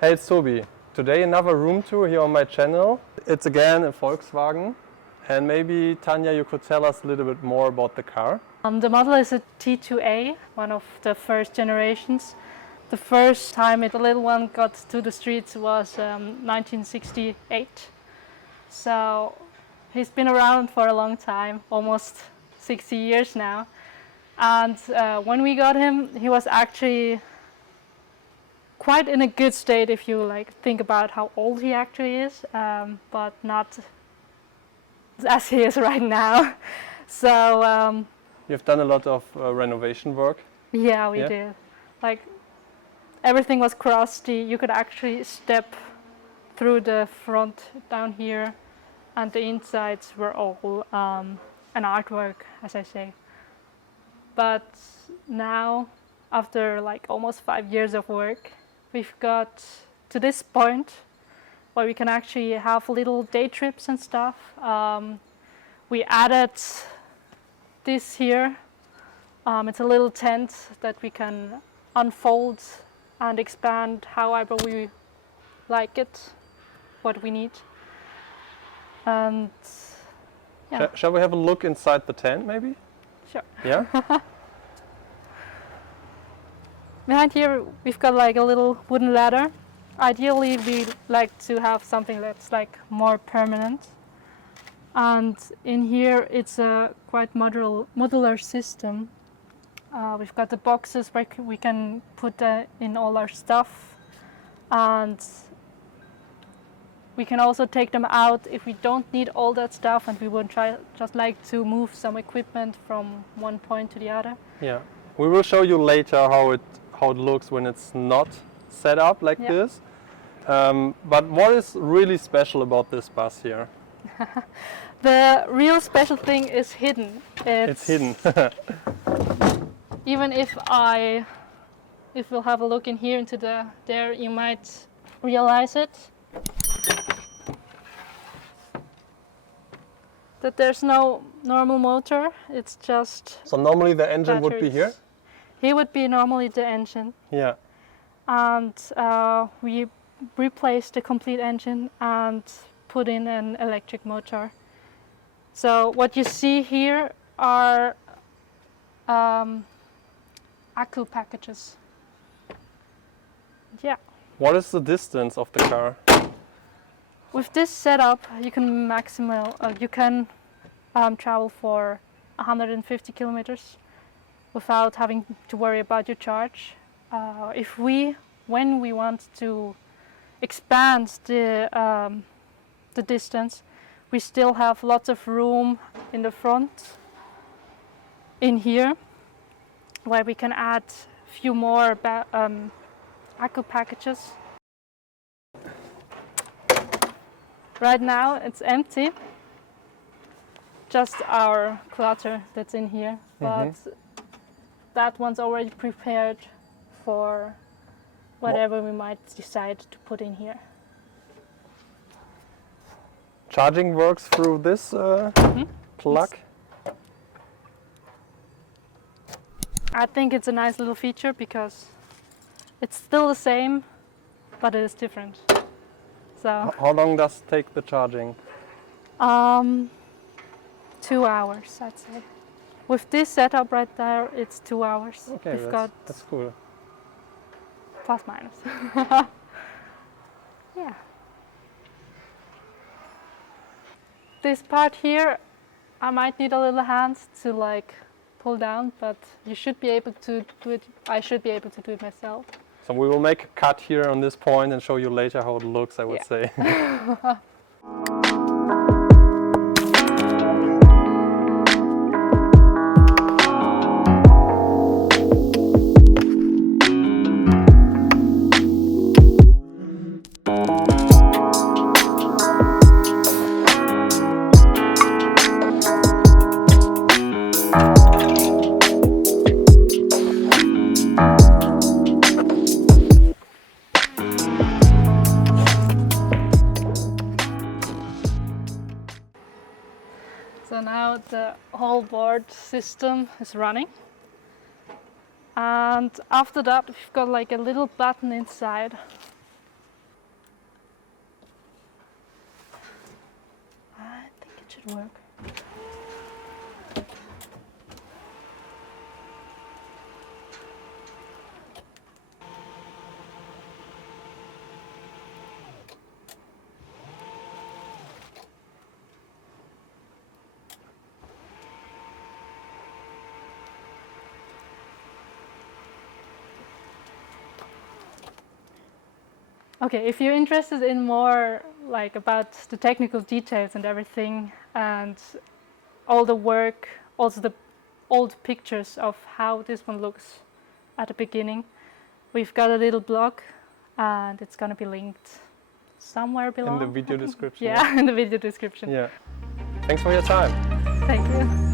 Hey, it's Tobi. Today another room tour here on my channel. It's again a Volkswagen. And maybe, Tanya, you could tell us a little bit more about the car. The model is a T2a, one of the first generations. The first time the little one got to the streets was 1968. So he's been around for a long time, almost 60 years now. And when we got him, he was actually quite in a good state if you think about how old he actually is, but not as he is right now. So you've done a lot of renovation work. Yeah, we did. Everything was crusty. You could actually step through the front down here, and the insides were all an artwork, as I say. But now, after almost 5 years of work, we've got to this point where we can actually have little day trips and stuff. We added this here. It's a little tent that we can unfold and expand however we like it, what we need. And yeah. Shall we have a look inside the tent maybe? Sure. Yeah? Behind here we've got a little wooden ladder. Ideally we like to have something that's more permanent. And in here it's a quite modular system. We've got the boxes where we can put in all our stuff, and we can also take them out if we don't need all that stuff and we would just like to move some equipment from one point to the other. Yeah, we will show you later how it looks when it's not set up like this. But what is really special about this bus here? The real special thing is hidden. It's hidden. Even if we'll have a look in here into there, you might realize it. That there's no normal motor, it's just So normally the engine batteries. would be here? Here would be normally the engine. Yeah. And we replaced the complete engine and put in an electric motor. So what you see here are Akku packages. Yeah. What is the distance of the car? With this setup, you can travel for 150 kilometers without having to worry about your charge. When we want to expand the distance, we still have lots of room in the front, in here, where we can add a few more Akku packages. Right now it's empty, just our clutter that's in here, but that one's already prepared for whatever we might decide to put in here. Charging works through this plug? I think it's a nice little feature because it's still the same, but it is different. So how long does it take the charging? 2 hours, I'd say. With this setup right there, it's 2 hours. Okay, that's cool. Plus minus. Yeah. This part here, I might need a little hand to pull down, but you should be able to do it. I should be able to do it myself. So we will make a cut here on this point and show you later how it looks, I would say. So now the whole board system is running. And after that, we've got a little button inside should work. Okay, if you're interested in more like about the technical details and everything and all the work, also the old pictures of how this one looks at the beginning, we've got a little blog and it's going to be linked somewhere below. In the video description. Yeah, in the video description. Yeah. Thanks for your time. Thank you.